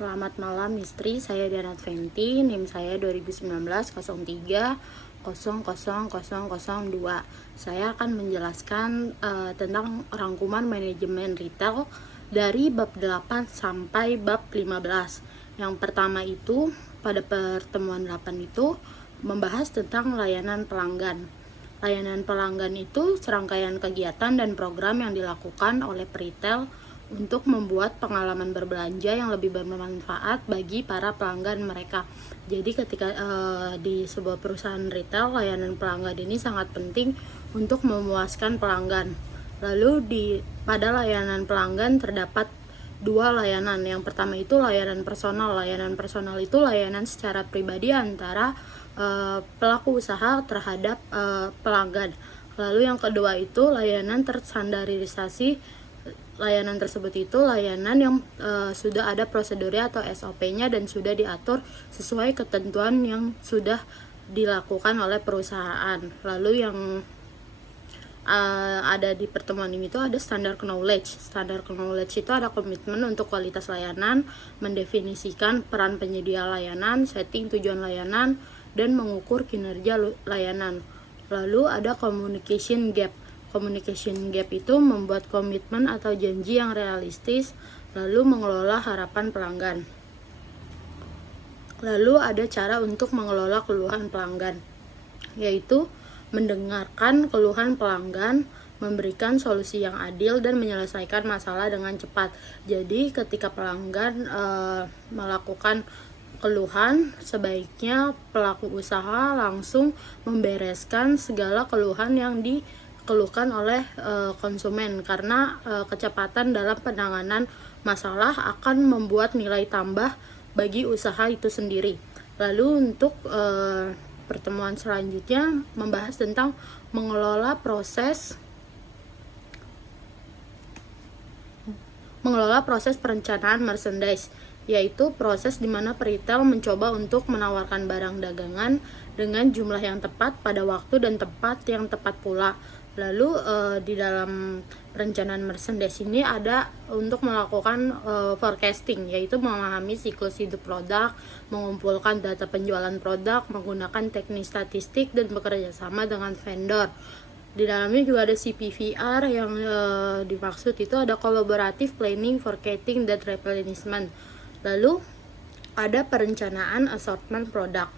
Selamat malam Mistri, saya Diana Fenty, NIM saya 2019-03-000002. Saya akan menjelaskan tentang rangkuman manajemen retail dari bab 8 sampai bab 15. Yang pertama itu, pada pertemuan 8 itu membahas tentang layanan pelanggan. Layanan pelanggan itu serangkaian kegiatan dan program yang dilakukan oleh peritel untuk membuat pengalaman berbelanja yang lebih bermanfaat bagi para pelanggan mereka. Jadi ketika di sebuah perusahaan retail, layanan pelanggan ini sangat penting untuk memuaskan pelanggan. Lalu pada layanan pelanggan terdapat dua layanan. Yang pertama itu layanan personal. Layanan personal itu layanan secara pribadi antara pelaku usaha terhadap pelanggan. Lalu yang kedua itu layanan terstandarisasi. Layanan tersebut itu layanan yang sudah ada prosedurnya atau SOP-nya dan sudah diatur sesuai ketentuan yang sudah dilakukan oleh perusahaan. Lalu yang ada di pertemuan ini itu ada standar knowledge. Standar knowledge itu ada komitmen untuk kualitas layanan, mendefinisikan peran penyedia layanan, setting tujuan layanan, dan mengukur kinerja layanan. Lalu ada communication gap. Communication gap itu membuat komitmen atau janji yang realistis, lalu mengelola harapan pelanggan. Lalu ada cara untuk mengelola keluhan pelanggan, yaitu mendengarkan keluhan pelanggan, memberikan solusi yang adil, dan menyelesaikan masalah dengan cepat. Jadi ketika pelanggan melakukan keluhan, sebaiknya pelaku usaha langsung membereskan segala keluhan yang dikeluhkan oleh konsumen, karena kecepatan dalam penanganan masalah akan membuat nilai tambah bagi usaha itu sendiri. Lalu untuk pertemuan selanjutnya membahas tentang mengelola proses perencanaan merchandise, yaitu proses di mana peritel mencoba untuk menawarkan barang dagangan dengan jumlah yang tepat pada waktu dan tempat yang tepat pula. Lalu di dalam perencanaan merchandise ini ada untuk melakukan forecasting, yaitu memahami siklus hidup produk, mengumpulkan data penjualan produk, menggunakan teknik statistik, dan bekerja sama dengan vendor. Di dalamnya juga ada CPVR yang dimaksud itu ada collaborative planning, forecasting, dan replenishment. Lalu ada perencanaan assortment produk,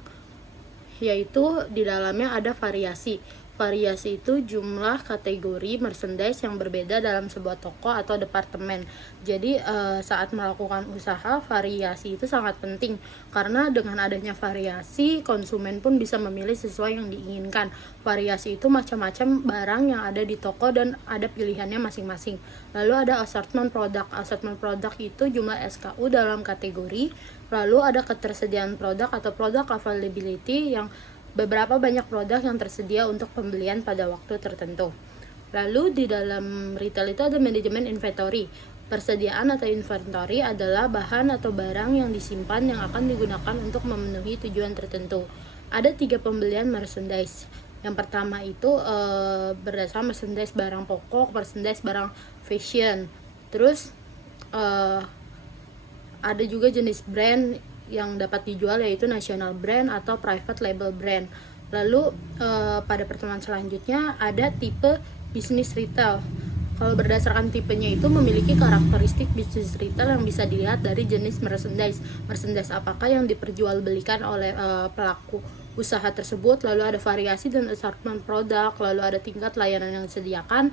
yaitu di dalamnya ada variasi. Variasi itu jumlah kategori merchandise yang berbeda dalam sebuah toko atau departemen. Jadi saat melakukan usaha, variasi itu sangat penting, karena dengan adanya variasi, konsumen pun bisa memilih sesuai yang diinginkan. Variasi itu macam-macam barang yang ada di toko dan ada pilihannya masing-masing. Lalu ada assortment produk. Assortment produk itu jumlah SKU dalam kategori. Lalu ada ketersediaan produk atau product availability, yang beberapa banyak produk yang tersedia untuk pembelian pada waktu tertentu. Lalu di dalam retail itu ada manajemen inventory. Persediaan atau inventory adalah bahan atau barang yang disimpan yang akan digunakan untuk memenuhi tujuan tertentu. Ada 3 pembelian merchandise. Yang pertama itu berdasarkan merchandise barang pokok, merchandise barang fashion. Terus ada juga jenis brand yang dapat dijual, yaitu national brand atau private label brand. Lalu pada pertemuan selanjutnya ada tipe bisnis retail. Kalau berdasarkan tipenya itu memiliki karakteristik bisnis retail yang bisa dilihat dari jenis merchandise. Merchandise apakah yang diperjualbelikan oleh pelaku usaha tersebut. Lalu ada variasi dan assortment produk. Lalu ada tingkat layanan yang disediakan.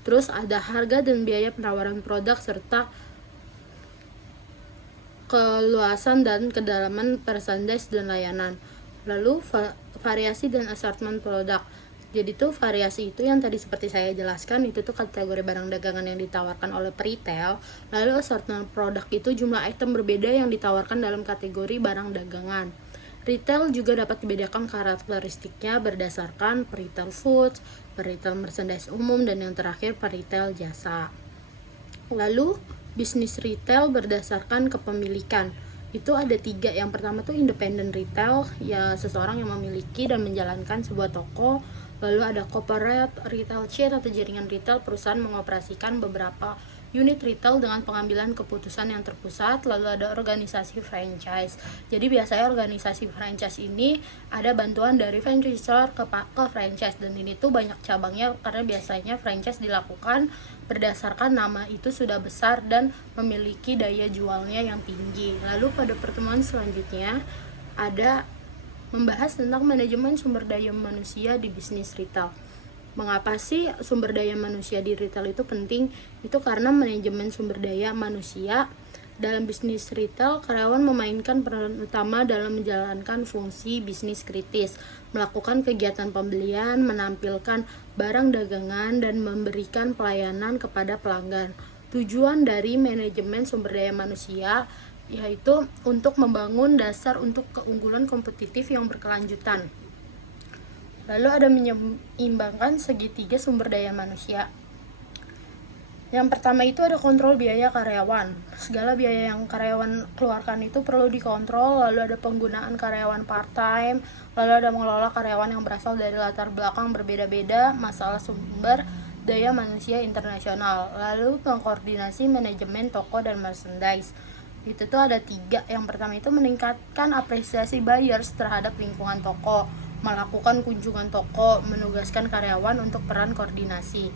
Terus ada harga dan biaya penawaran produk, serta keluasan dan kedalaman merchandise dan layanan. Lalu variasi dan assortment produk. Jadi tuh variasi itu yang tadi seperti saya jelaskan, itu tuh kategori barang dagangan yang ditawarkan oleh peritel. Lalu assortment produk itu jumlah item berbeda yang ditawarkan dalam kategori barang dagangan. Retail juga dapat dibedakan karakteristiknya berdasarkan peritel foods, peritel merchandise umum, dan yang terakhir peritel jasa. Lalu bisnis retail berdasarkan kepemilikan itu ada 3. Yang pertama tuh independent retail, ya seseorang yang memiliki dan menjalankan sebuah toko. Lalu ada corporate retail chain atau jaringan retail, perusahaan mengoperasikan beberapa unit retail dengan pengambilan keputusan yang terpusat, lalu ada organisasi franchise. Jadi biasanya organisasi franchise ini ada bantuan dari franchisor ke franchise, dan ini tuh banyak cabangnya karena biasanya franchise dilakukan berdasarkan nama itu sudah besar dan memiliki daya jualnya yang tinggi. Lalu pada pertemuan selanjutnya ada membahas tentang manajemen sumber daya manusia di bisnis retail. Mengapa sih sumber daya manusia di retail itu penting? Itu karena manajemen sumber daya manusia dalam bisnis retail, karyawan memainkan peran utama dalam menjalankan fungsi bisnis kritis, melakukan kegiatan pembelian, menampilkan barang dagangan, dan memberikan pelayanan kepada pelanggan. Tujuan dari manajemen sumber daya manusia yaitu untuk membangun dasar untuk keunggulan kompetitif yang berkelanjutan. Lalu ada menyeimbangkan segitiga sumber daya manusia. Yang pertama itu ada kontrol biaya karyawan. Segala biaya yang karyawan keluarkan itu perlu dikontrol. Lalu ada penggunaan karyawan part-time. Lalu ada mengelola karyawan yang berasal dari latar belakang berbeda-beda, masalah sumber daya manusia internasional. Lalu mengkoordinasi manajemen toko dan merchandise. Itu tuh ada 3. Yang pertama itu meningkatkan apresiasi buyers terhadap lingkungan toko, melakukan kunjungan toko, menugaskan karyawan untuk peran koordinasi.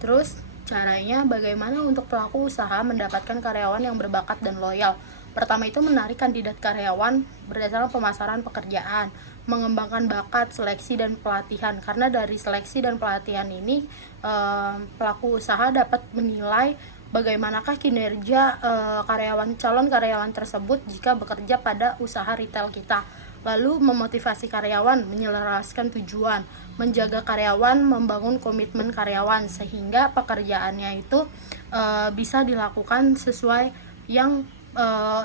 Terus caranya bagaimana untuk pelaku usaha mendapatkan karyawan yang berbakat dan loyal. Pertama itu menarik kandidat karyawan berdasarkan pemasaran pekerjaan, mengembangkan bakat, seleksi, dan pelatihan. Karena dari seleksi dan pelatihan ini pelaku usaha dapat menilai bagaimanakah kinerja calon karyawan tersebut jika bekerja pada usaha retail kita. Lalu memotivasi karyawan, menyelaraskan tujuan, menjaga karyawan, membangun komitmen karyawan sehingga pekerjaannya itu bisa dilakukan sesuai yang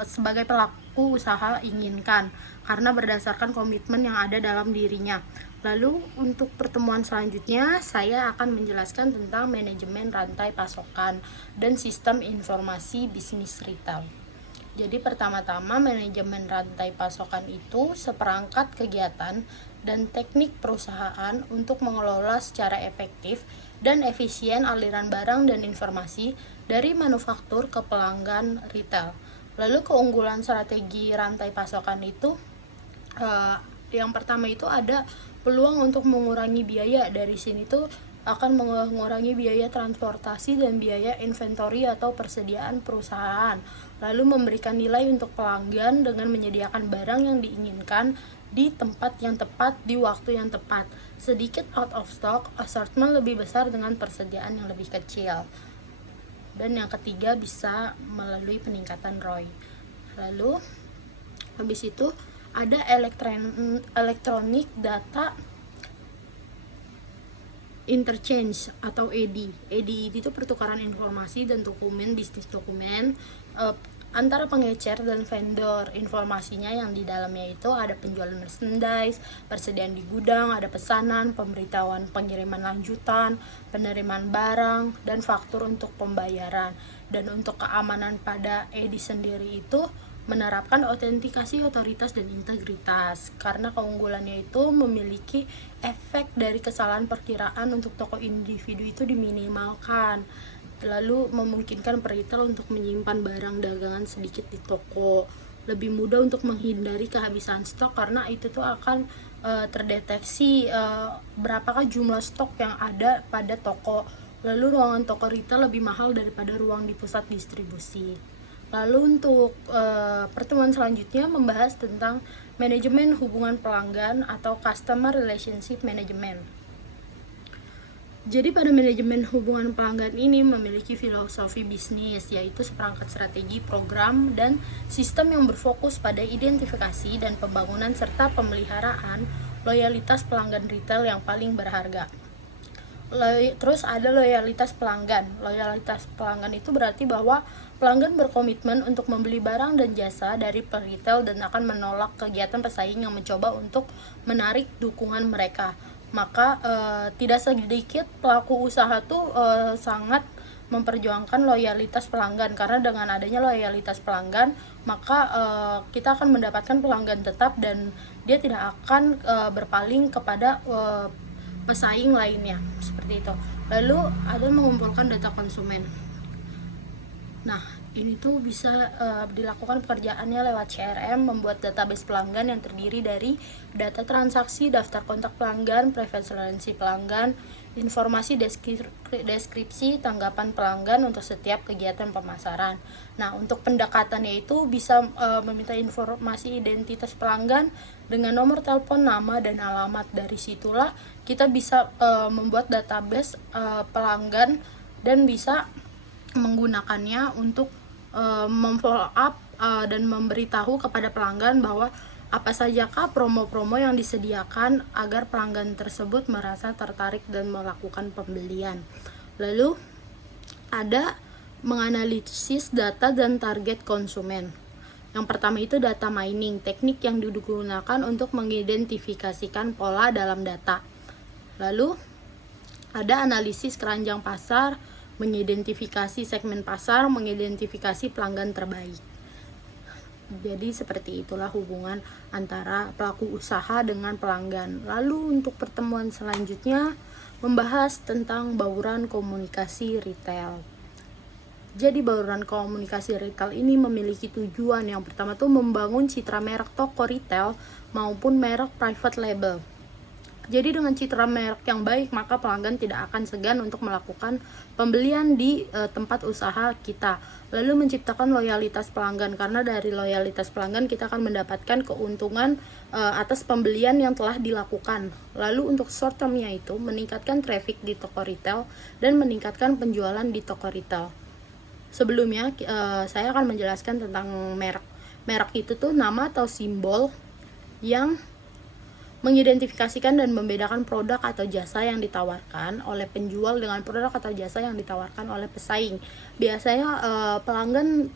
sebagai pelaku usaha inginkan karena berdasarkan komitmen yang ada dalam dirinya. Lalu untuk pertemuan selanjutnya saya akan menjelaskan tentang manajemen rantai pasokan dan sistem informasi bisnis retail. Jadi pertama-tama manajemen rantai pasokan itu seperangkat kegiatan dan teknik perusahaan untuk mengelola secara efektif dan efisien aliran barang dan informasi dari manufaktur ke pelanggan retail. Lalu keunggulan strategi rantai pasokan itu yang pertama itu ada peluang untuk mengurangi biaya. Dari sini tuh akan mengurangi biaya transportasi dan biaya inventory atau persediaan perusahaan. Lalu memberikan nilai untuk pelanggan dengan menyediakan barang yang diinginkan di tempat yang tepat, di waktu yang tepat. Sedikit out of stock, assortment lebih besar dengan persediaan yang lebih kecil. Dan yang ketiga bisa melalui peningkatan ROI. Lalu habis itu ada electronic data interchange atau ED. ED itu pertukaran informasi dan dokumen, bisnis dokumen antara pengecer dan vendor. Informasinya yang di dalamnya itu ada penjualan merchandise, persediaan di gudang, ada pesanan, pemberitahuan pengiriman lanjutan, penerimaan barang, dan faktur untuk pembayaran. Dan untuk keamanan pada ED sendiri itu menerapkan autentikasi, otoritas, dan integritas karena keunggulannya itu memiliki efek dari kesalahan perkiraan untuk toko individu itu diminimalkan, lalu memungkinkan peritel untuk menyimpan barang dagangan sedikit di toko, lebih mudah untuk menghindari kehabisan stok karena itu tuh akan terdeteksi berapakah jumlah stok yang ada pada toko. Lalu ruangan toko retail lebih mahal daripada ruang di pusat distribusi. Lalu untuk pertemuan selanjutnya membahas tentang manajemen hubungan pelanggan atau customer relationship management. Jadi pada manajemen hubungan pelanggan ini memiliki filosofi bisnis, yaitu seperangkat strategi, program, dan sistem yang berfokus pada identifikasi dan pembangunan serta pemeliharaan loyalitas pelanggan retail yang paling berharga. Terus ada loyalitas pelanggan. Loyalitas pelanggan itu berarti bahwa pelanggan berkomitmen untuk membeli barang dan jasa dari retail dan akan menolak kegiatan pesaing yang mencoba untuk menarik dukungan mereka. Maka tidak sedikit pelaku usaha tuh sangat memperjuangkan loyalitas pelanggan, karena dengan adanya loyalitas pelanggan maka kita akan mendapatkan pelanggan tetap dan dia tidak akan berpaling kepada pesaing lainnya, seperti itu. Lalu ada mengumpulkan data konsumen. Nah, ini tuh bisa dilakukan pekerjaannya lewat CRM, membuat database pelanggan yang terdiri dari data transaksi, daftar kontak pelanggan, preferensi pelanggan, informasi deskripsi tanggapan pelanggan untuk setiap kegiatan pemasaran. Nah, untuk pendekatannya itu bisa meminta informasi identitas pelanggan dengan nomor telepon, nama, dan alamat. Dari situlah kita bisa membuat database pelanggan dan bisa menggunakannya untuk memfollow up dan memberitahu kepada pelanggan bahwa apa sajakah promo-promo yang disediakan agar pelanggan tersebut merasa tertarik dan melakukan pembelian. Lalu ada menganalisis data dan target konsumen. Yang pertama itu data mining, teknik yang digunakan untuk mengidentifikasikan pola dalam data. Lalu ada analisis keranjang pasar, mengidentifikasi segmen pasar, mengidentifikasi pelanggan terbaik. Jadi seperti itulah hubungan antara pelaku usaha dengan pelanggan. Lalu untuk pertemuan selanjutnya membahas tentang bauran komunikasi retail. Jadi bauran komunikasi retail ini memiliki tujuan. Yang pertama tuh membangun citra merek toko retail maupun merek private label. Jadi dengan citra merek yang baik, maka pelanggan tidak akan segan untuk melakukan pembelian di tempat usaha kita. Lalu menciptakan loyalitas pelanggan, karena dari loyalitas pelanggan kita akan mendapatkan keuntungan atas pembelian yang telah dilakukan. Lalu untuk short termnya itu meningkatkan traffic di toko retail dan meningkatkan penjualan di toko retail. Sebelumnya saya akan menjelaskan tentang merek. Merek itu tuh nama atau simbol yang mengidentifikasikan dan membedakan produk atau jasa yang ditawarkan oleh penjual dengan produk atau jasa yang ditawarkan oleh pesaing. Biasanya pelanggan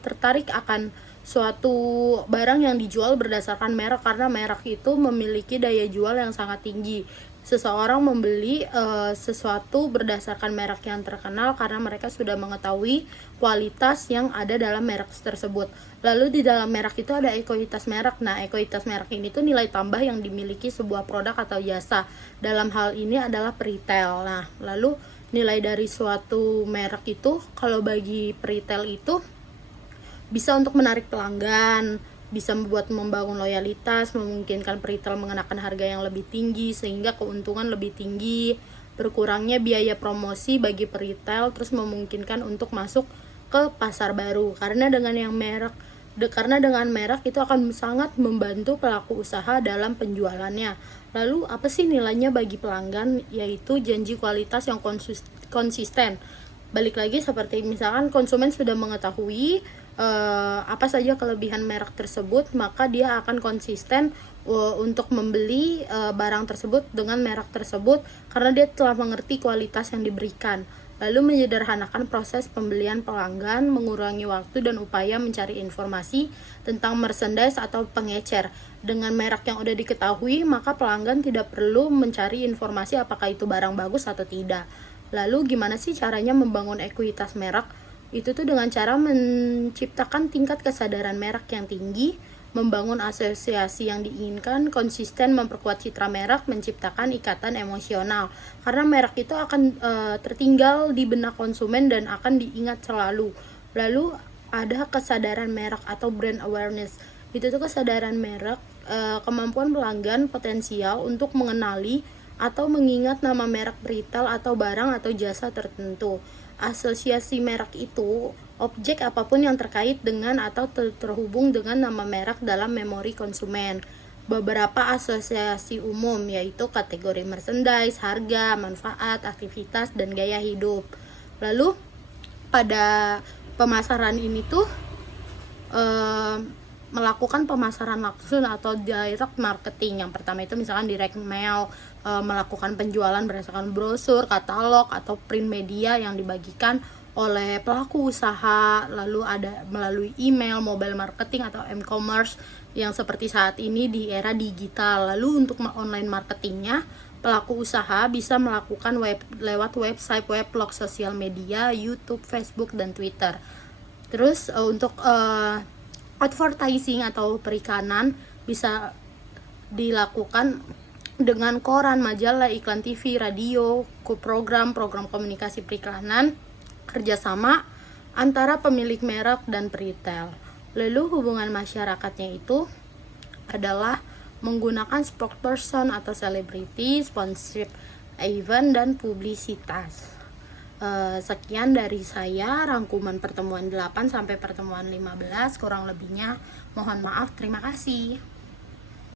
tertarik akan suatu barang yang dijual berdasarkan merek, karena merek itu memiliki daya jual yang sangat tinggi. Seseorang membeli sesuatu berdasarkan merek yang terkenal karena mereka sudah mengetahui kualitas yang ada dalam merek tersebut. Lalu di dalam merek itu ada ekuitas merek. Nah, ekuitas merek ini tuh nilai tambah yang dimiliki sebuah produk atau jasa. Dalam hal ini adalah peritel. Nah, lalu nilai dari suatu merek itu kalau bagi peritel itu bisa untuk menarik pelanggan, bisa membangun loyalitas, memungkinkan peritel mengenakan harga yang lebih tinggi sehingga keuntungan lebih tinggi, berkurangnya biaya promosi bagi peritel, terus memungkinkan untuk masuk ke pasar baru. Karena dengan merek itu akan sangat membantu pelaku usaha dalam penjualannya. Lalu apa sih nilainya bagi pelanggan? Yaitu janji kualitas yang konsisten. Balik lagi seperti misalkan konsumen sudah mengetahui apa saja kelebihan merek tersebut, maka dia akan konsisten untuk membeli barang tersebut dengan merek tersebut karena dia telah mengerti kualitas yang diberikan. Lalu menyederhanakan proses pembelian pelanggan, mengurangi waktu dan upaya mencari informasi tentang merchandise atau pengecer. Dengan merek yang udah diketahui, maka pelanggan tidak perlu mencari informasi apakah itu barang bagus atau tidak. Lalu gimana sih caranya membangun ekuitas merek? Itu tuh dengan cara menciptakan tingkat kesadaran merek yang tinggi, membangun asosiasi yang diinginkan, konsisten memperkuat citra merek, menciptakan ikatan emosional. Karena merek itu akan tertinggal di benak konsumen dan akan diingat selalu. Lalu ada kesadaran merek atau brand awareness. Itu tuh kesadaran merek, kemampuan pelanggan potensial untuk mengenali atau mengingat nama merek retail atau barang atau jasa tertentu. Asosiasi merek itu objek apapun yang terkait dengan atau terhubung dengan nama merek dalam memori konsumen. Beberapa asosiasi umum yaitu kategori merchandise, harga, manfaat, aktivitas, dan gaya hidup. Lalu pada pemasaran ini tuh melakukan pemasaran langsung atau direct marketing. Yang pertama itu misalkan direct mail, melakukan penjualan berdasarkan brosur, katalog, atau print media yang dibagikan oleh pelaku usaha. Lalu ada melalui email, mobile marketing atau e-commerce yang seperti saat ini di era digital. Lalu untuk online marketingnya, pelaku usaha bisa melakukan lewat website, weblog, sosial media, YouTube, Facebook, dan Twitter. Terus untuk advertising atau perikanan bisa dilakukan dengan koran, majalah, iklan TV, radio, program komunikasi periklanan, kerjasama antara pemilik merek dan peritel. Lalu hubungan masyarakatnya itu adalah menggunakan spokesperson atau selebriti, sponsorship event, dan publisitas. Sekian dari saya, rangkuman pertemuan 8 sampai pertemuan 15, kurang lebihnya mohon maaf, terima kasih.